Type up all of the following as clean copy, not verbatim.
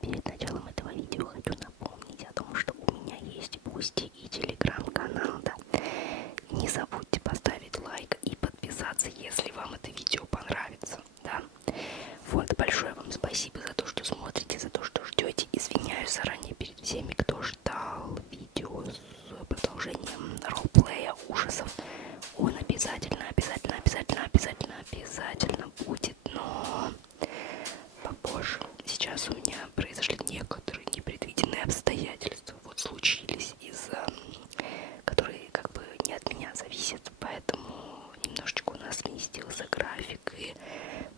Перед началом этого видео хочу напомнить о том, что у меня есть Бусти и телеграм-канал, да. Не забудьте поставить лайк и подписаться, если вам это видео понравится, да. Вот, большое вам спасибо за то, что смотрите, за то, что ждете. Извиняюсь заранее перед всеми, кто ждал видео с продолжением ролплея ужасов. Он обязательно будет, но попозже. Сейчас у меня произошли некоторые непредвиденные обстоятельства, вот случились, которые как бы не от меня зависят, поэтому немножечко у нас сместился график и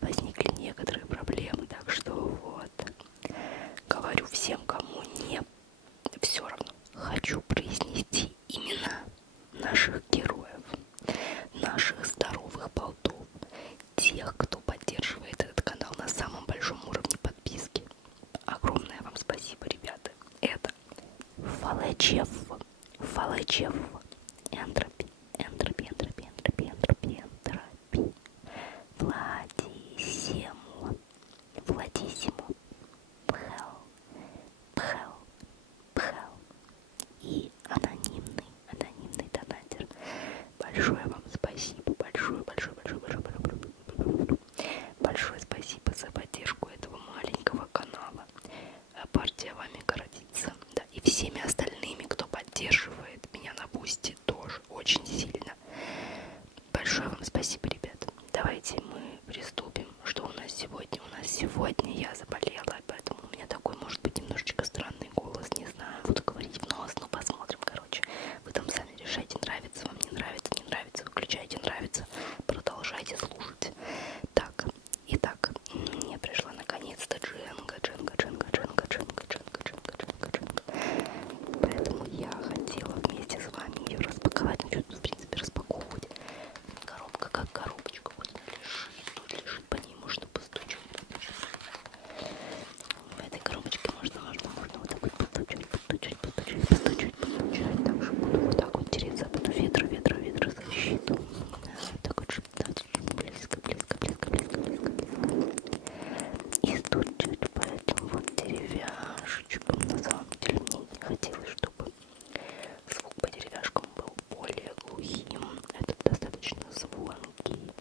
возникли некоторые проблемы, так что вот, говорю всем, кому не все равно, хочу произнести имена наших героев, наших здоровых болтов, тех, кто поддерживает этот канал на самом большом уровне подписки. Огромное вам спасибо, ребята. Это Фалачев, Энтропи, Владисимо, Пхел и анонимный донатер. Большое вам спасибо, большое спасибо за поддержку этого маленького канала. Партия вами гордится, да, и всеми остальными, кто поддерживает меня на Бусти, тоже очень сильно. Большое вам спасибо, ребята. Давайте мы приступим. Что у нас сегодня? У нас сегодня я заболела, поэтому у меня такой, может быть, немножечко странный голос, не знаю, буду говорить в нос, но посмотрим, короче. Вы там сами решайте, нравится вам, не нравится, выключайте, нравится, продолжайте слушать. Так, итак, мне пришла наконец-то Дженга. Поэтому я хотела вместе с вами ее распаковать. Ну, что-то, в принципе, распаковывать. Коробка как коробочка. Вот она лежит. Тут лежит, по ней можно постучать. В этой коробочке можно вот так вот постучать. Также буду вот так вот тереться, буду ветрозащиту. Так вот шептать близко. И стучать по этим вот деревяшечкам. На самом деле мне не хотелось, чтобы звук по деревяшкам был более глухим. Этот достаточно звонкий,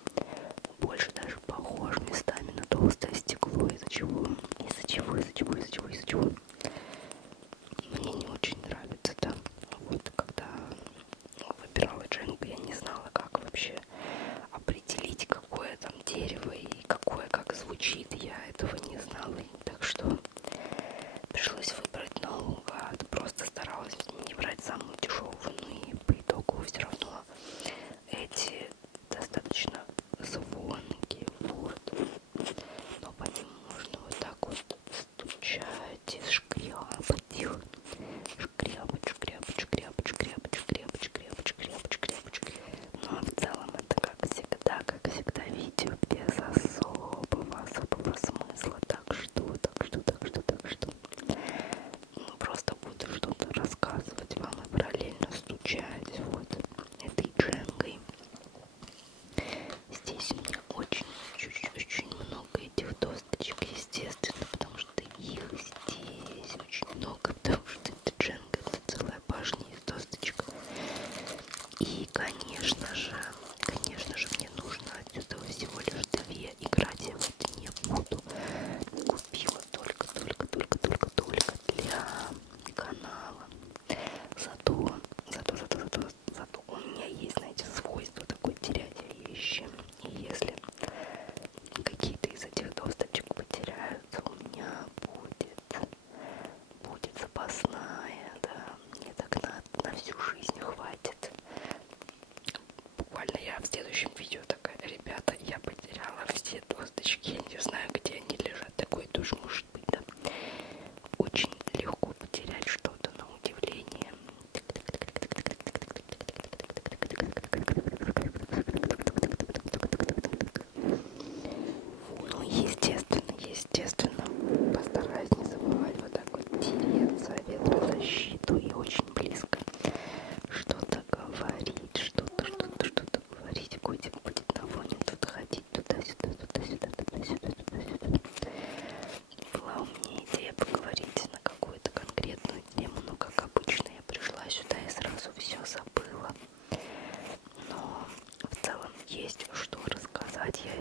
больше даже похож местами на толстое стекло, из-за чего мне не очень нравится, да. Вот когда выбирала Дженгу, я не знала, как вообще определить, какое там дерево и какое как звучит. Я этого не знала, так что пришлось выбрать наугад. Просто старалась не брать самую дешевую, но и по итогу все равно эти достаточно звонкие, вот. Но по ним можно вот так вот стучать и шкрябать их. Ну а в целом это как всегда видео без особого смысла. Так что.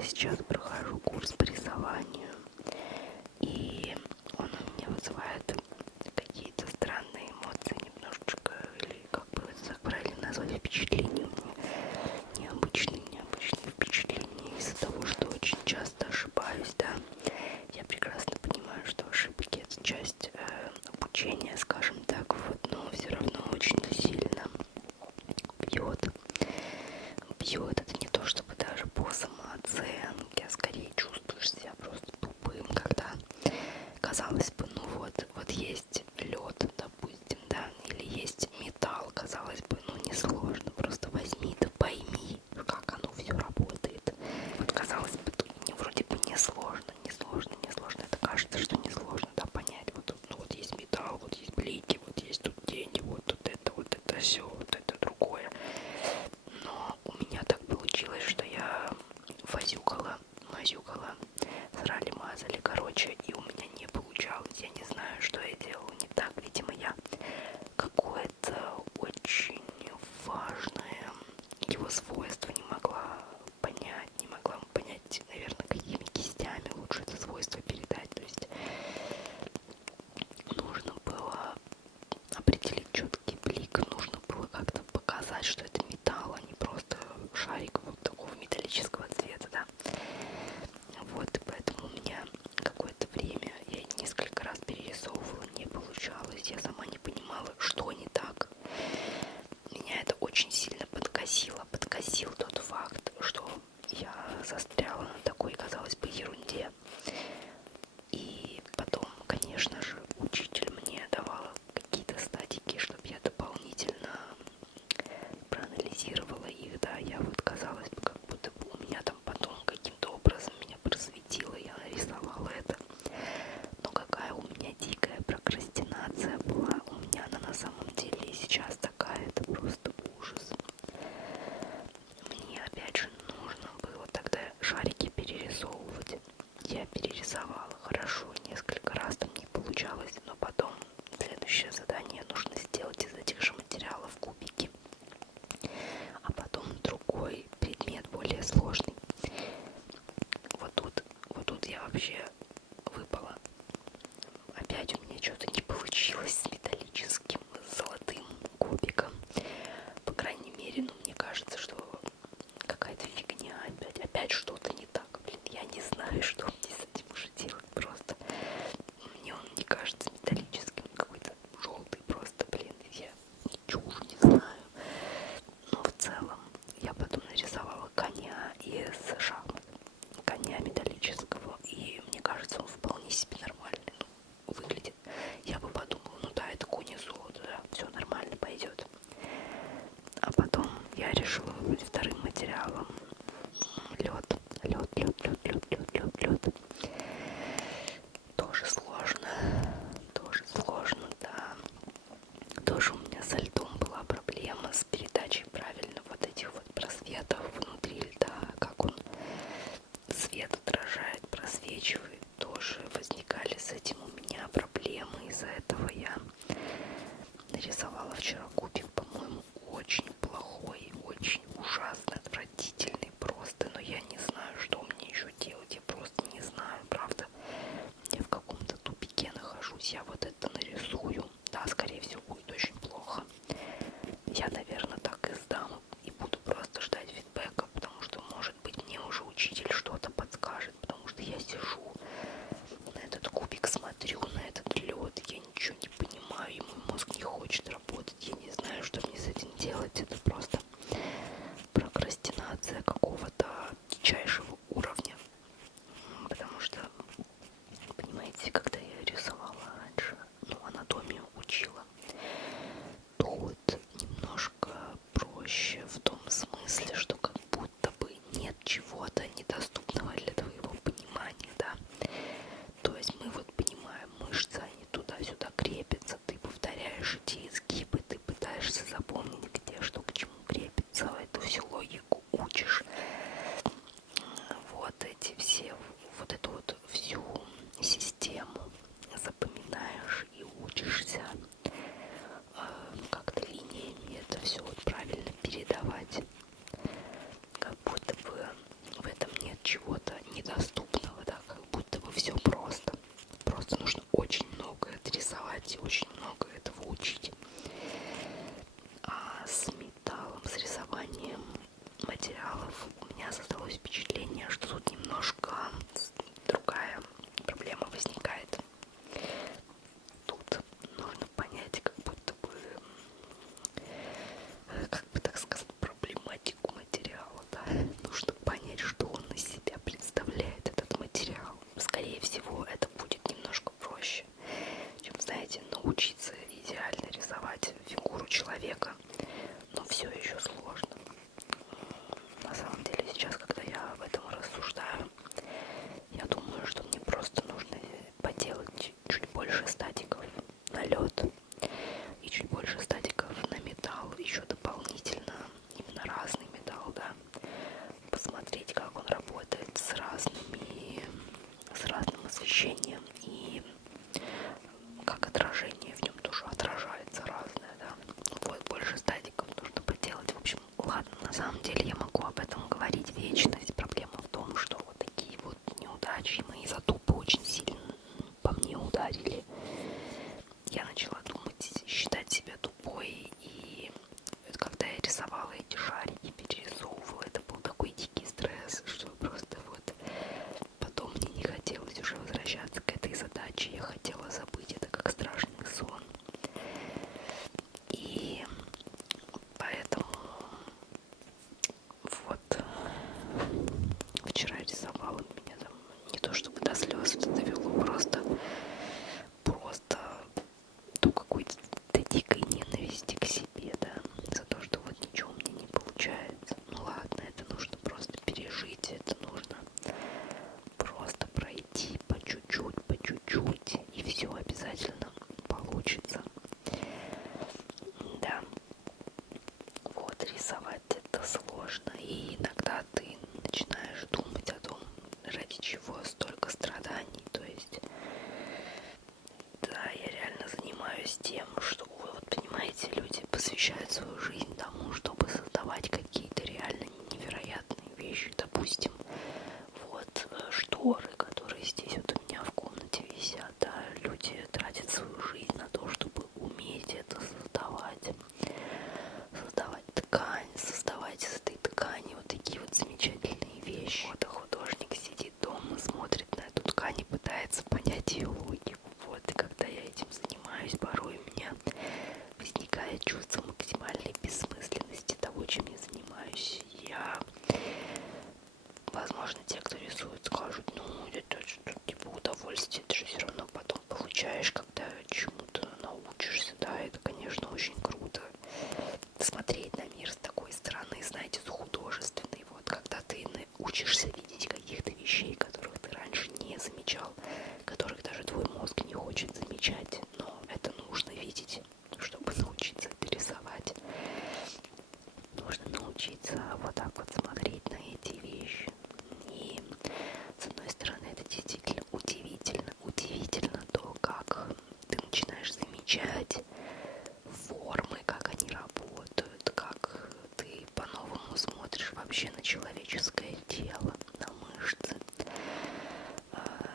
сейчас прохожу курс по рисованию, и он у меня вызывает какие-то странные эмоции немножечко, или как бы это так правильно назвать, впечатления у меня необычные впечатления из-за того, что очень часто ошибаюсь, да. Я прекрасно понимаю, что ошибки это часть обучения, скажем так, вот, но все равно очень сильно бьет. Это не то чтобы даже по самооценке, а скорее чувствуешь себя просто тупым, когда, казалось бы, ну вот есть лед, допустим, да, или есть металл, казалось бы, ну несложно, просто возьми да пойми, как оно все работает. Вот казалось бы, тут вроде бы несложно, это кажется, что несложно, да, понять, вот, ну вот есть металл, вот есть блики, вот есть тут деньги, вот это все, вот это другое. Но у меня так получилось, что я возюкала, срали, мазали, короче, и у меня не получалось. Я не знаю, что я делала не так. Видимо, я какое-то очень важное его свойство не могла понять, наверное, какими кистями лучше это свойство передать. То есть нужно было определить четкий блик, нужно было как-то показать, что это металл, а не просто шарик вот такого металлического цвета, да. Вот, и поэтому у меня какое-то время я несколько раз перерисовывала, не получалось, я сама не понимала, что не так. Меня это очень сильно подкосил тот факт, что я застряла на такой, казалось бы, ерунде. И потом, конечно же, учитель мне давала какие-то статики, чтобы я дополнительно проанализировала их, да, я вот, казалось бы, как будто бы у меня там потом каким-то образом меня просветило, я нарисовала это. Но какая у меня дикая прокрастинация была, у меня она на самом деле и сейчас такая, это просто ужас. Мне опять же нужно было тогда шарики перерисовывать. Я перерисовала хорошо, несколько раз там не получалось, но потом следующее задание нужно сделать из этих же материалов кубики. А потом другой предмет, более сложный. Вот тут я вообще выпала. Опять у меня что-то не получилось с металлическим, с золотым кубиком. По крайней мере, ну мне кажется, что какая-то фигня опять что-то не так. Блин, я не знаю, что мне с этим уже делать просто. Мне он не кажется металлическим, какой-то желтый просто, блин, я чушь не знаю. Но в целом я потом нарисовала коня из шахмат, коня металлического, и мне кажется, он вполне себе нормальный, ну, выглядит. Я бы подумала, ну да, это конь из золота, да, все нормально пойдет. А потом я решила выбрать вторым материалом лед. чего-то недоступного, да, как будто бы все просто. Просто нужно очень много это рисовать и очень много этого учить. А с металлом, с рисованием материалов у меня создалось впечатление, что тут немножко другая проблема возникает. Тут нужно понять, как бы так сказать, проблематику материала, да. Нужно понять, что он из себя представляет, этот материал. Скорее всего, это будет немножко проще, чем, знаете, научиться идеально рисовать фигуру человека, но все еще сложно. На самом деле, сейчас, когда я об этом рассуждаю, я думаю, что мне просто нужно поделать чуть больше статиков на лед и чуть больше статиков на металл, еще дополнительно, именно разный металл, да, посмотреть, как он работает с разным освещением и как отражение в нем тоже отражается разное, да. Вот, больше статиков нужно поделать. В общем, ладно, на самом деле я могу об этом говорить вечность. Проблема в том, что вот такие вот неудачи, мои затупы очень сильно по мне ударили. Я начала думать, считать себя тупой, и когда я рисовала эти шарики, перерисовывала, это был такой дикий стресс, что просто вот потом мне не хотелось уже возвращаться к этой задаче, я хотела забыть это как страшный сон. И поэтому вот вчера рисовала, меня там не то чтобы до слез это довело, просто до какой-то дикой ненависти к себе, да, за то, что вот ничего у меня не получается. Ну ладно, это нужно просто пережить, это нужно просто пройти по чуть-чуть, и все обязательно получится. Да, вот рисовать это сложно, и иногда ты начинаешь думать о том, ради чего столько страданий, то есть да, я реально занимаюсь тем, что вы вот понимаете, люди посвящают свою жизнь тому, чтобы создавать какие-то реально невероятные вещи. Допустим, вот шторы, которые здесь вот у меня в комнате висят, да, люди тратят свою жизнь на то, чтобы уметь это создавать. Создавать ткань, создавать из этой ткани вот такие вот замечательные вещи. Вот, а художник сидит дома, смотрит на эту ткань и пытается понять ее логику. Вот, и когда я этим занимаюсь, порой у меня возникает чувство максимальной бессмысленности того, чем я занимаюсь. Возможно, те, кто рисует, скажут, ну, это что, типа удовольствие, ты же все равно потом получаешь, когда чему-то научишься, да, это, конечно, очень круто. Смотреть на мир с такой стороны, знаете, с художественной, вот, когда ты учишься видеть каких-то вещей, которых ты раньше не замечал, которых даже твой мозг не хочет замечать, но это нужно видеть, чтобы научиться это рисовать. Нужно научиться вот так вот смотреть на эти вещи. И с одной стороны, это действительно удивительно то, как ты начинаешь замечать формы, как они работают, как ты по-новому смотришь вообще на человеческое тело, на мышцы,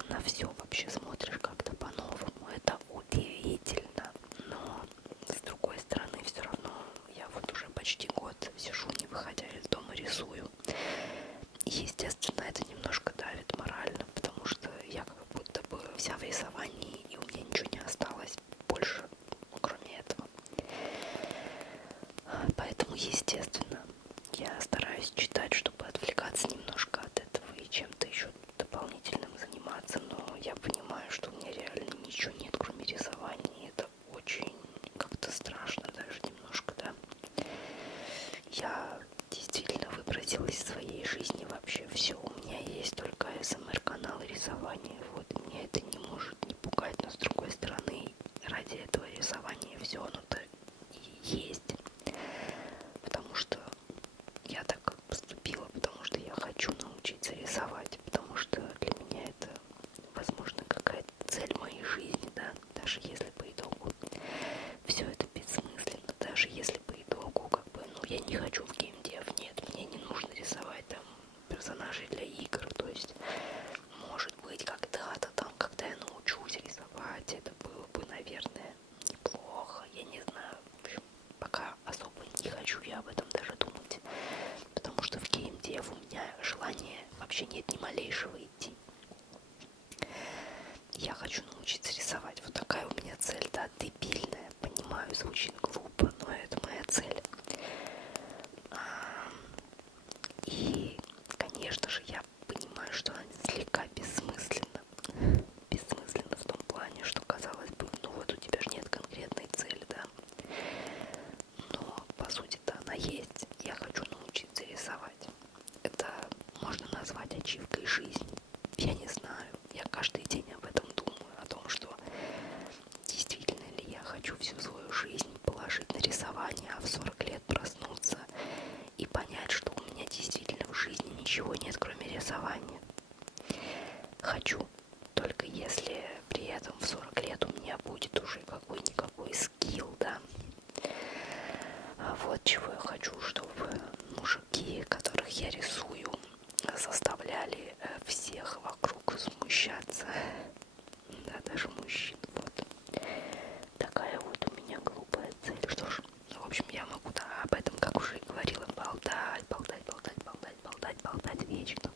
на все вообще смотришь как-то по-новому. Это удивительно, но с другой стороны, все равно я вот уже почти год сижу, не выходя из дома, рисую. И, естественно, это немножко давит морально, потому что я как будто бы вся в рисовании, и у меня ничего не осталось больше, кроме этого. Поэтому, естественно, я стараюсь читать, чтобы отвлекаться немножко от этого и чем-то еще дополнительным заниматься, но я понимаю, дальше выйти. Я хочу научиться рисовать. Вот такая у меня цель, да, дебильная. Понимаю, звучит глупо, но это моя цель. И, конечно же, я понимаю, что она слегка бессмысленна. Бессмысленно в том плане, что, казалось бы, ну вот у тебя же нет конкретной цели, да. Но, по сути-то, она есть. Я хочу научиться рисовать. Это можно назвать ачивкой жизни. Я не знаю. Я каждый день об этом думаю. О том, что действительно ли я хочу всю свою жизнь положить на рисование, а в 40 лет проснуться и понять, что у меня действительно в жизни ничего нет, кроме рисования. Хочу. Только если при этом в 40 лет у меня будет уже какой-никакой скилл, да. Вот чего я хочу, чтобы мужики, которых я рисую, заставляли всех вокруг смущаться. Да, даже мужчин. Вот. Такая вот у меня глупая цель. Что ж, в общем, я могу, да, об этом, как уже и говорила, болтать вечно.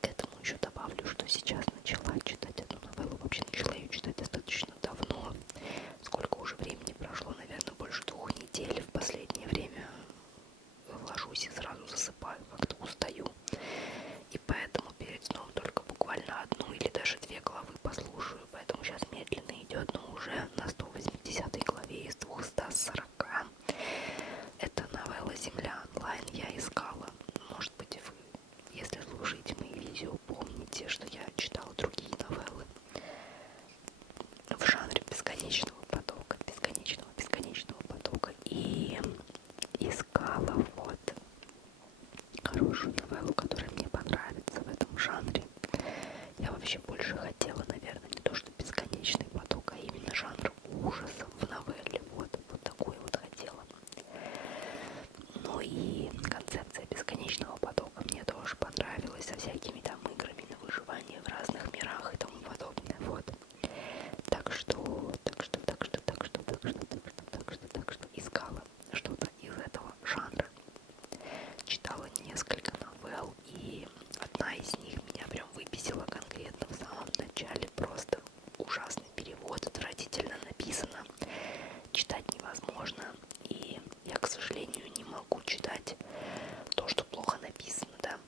К этому еще добавлю, что сейчас начала читать эту новеллу. Вообще начала ее читать достаточно давно. Сколько уже времени прошло, наверное, больше 2 недель. В последнее время ложусь и сразу засыпаю, как-то устаю. И поэтому перед сном только буквально 1 или даже 2 главы послушаю. Поэтому сейчас медленно идет, но уже на 180 главе из 240. Это новелла «Земля онлайн» я искала. Может быть, вы, если слушаете мои видео, помните, что я читала другие новеллы в жанре бесконечного потока, бесконечного потока. И искала вот хорошую новеллу, которая мне понравится в этом жанре. Я вообще больше хотела, наверное, не то что бесконечный поток, а именно жанр ужасов в новелле. Вот такой вот хотела. Ну и концепция бесконечного потока мне тоже понравилась, со всякими там играми на выживание в разных мирах и тому подобное. Вот. Так что искала что-то из этого жанра. Читала несколько новелл, и одна из них меня прям выбесила конкретно в самом начале. Просто ужасный перевод, отвратительно написано, читать невозможно. И я, к сожалению, не могу читать то, что плохо написано, да.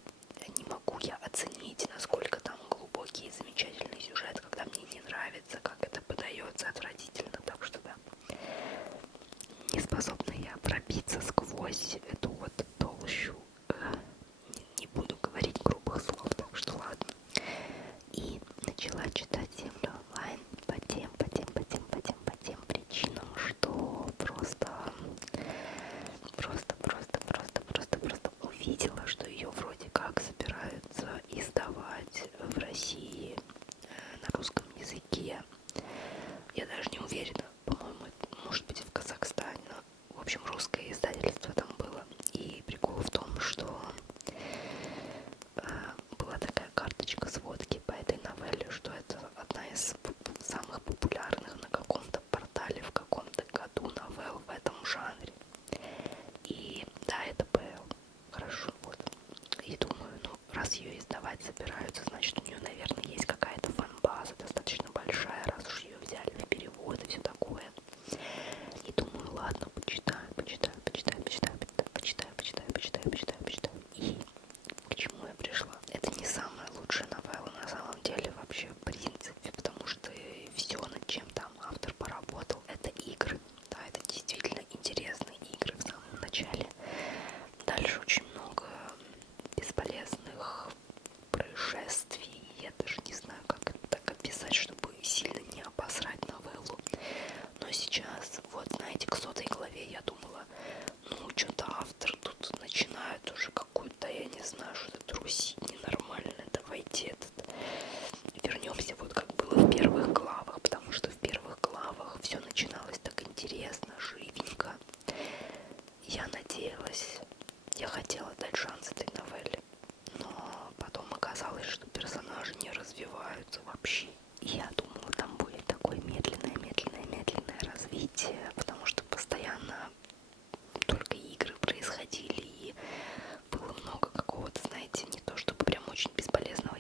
Не могу я оценить, насколько там глубокий и замечательный сюжет, когда мне не нравится, как это подается, отвратительно. Так что да, не способна я пробиться сквозь эту вот толщу. Не буду говорить грубых слов, так что ладно. И начала читать «Землю онлайн» по тем причинам, что просто увидела, что ее вроде как собираются издавать в России на русском языке. Я даже не уверена, по-моему, может быть в Казахстане, но, в общем, русское издательство там было. И прикол в том, что была такая карточка сводки по этой новелле, что это одна из самых популярных на каком-то портале в каком-то году новелл в этом жанре. И да, это ПЛ. Хорошо, вот. И думаю, ну, раз ее издавать собираются, значит, у нее, наверное, есть какая-то фан-база достаточно большая, раз уж ее взяли в перевод и все такое. И думаю, ладно, почитаю. И к чему я пришла? Это не самая лучшая новелла на самом деле вообще в принципе, потому что все, над чем там автор поработал, это игры. Да, это действительно интересные игры в самом начале. Дальше очень много бесполезных происшествий. Я даже не знаю, как это так описать, чтобы сильно не обосрать новеллу. Но сейчас, вот знаете, к 100-й главе я думала, ну что-то автор тут начинает уже какую-то, я не знаю, что-то трусить ненормально. Давайте вернемся вот как было в первых главах, потому что в первых главах все начиналось так интересно, живенько. Я надеялась, я хотела дать шанс этой новелле, но потом оказалось, что персонажи не развиваются вообще. И я думала, там будет такое медленное развитие, потому что постоянно только игры происходили, и было много какого-то, знаете, не то чтобы прям очень бесполезного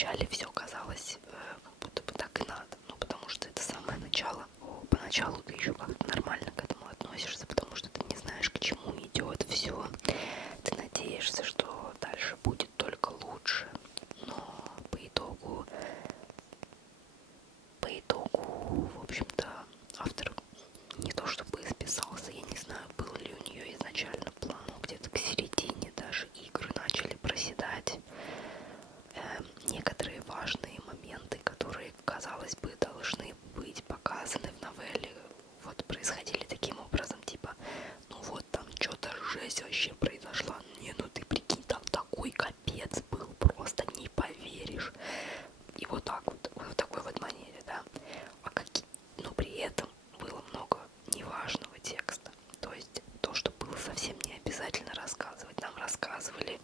вначале все казалось, как будто бы так и надо. Ну, потому что это самое начало. Поначалу ты еще как-то нормально к этому относишься, потому что ты не знаешь, к чему идет все. Ты надеешься, что дальше будет только лучше. Но по итогу, в общем-то, автор не то чтобы исписался, я не знаю, был ли у нее изначально план, но где-то к середине даже игры начали проседать. Некоторые важные моменты, которые, казалось бы, должны быть показаны в новелле, вот происходили таким образом, типа, ну вот там что-то жесть вообще произошла, не, ну ты прикинь, там такой капец был, просто не поверишь. И вот так вот, в такой вот манере, да. Но при этом было много неважного текста. То есть то, что было совсем не обязательно рассказывать. Нам рассказывали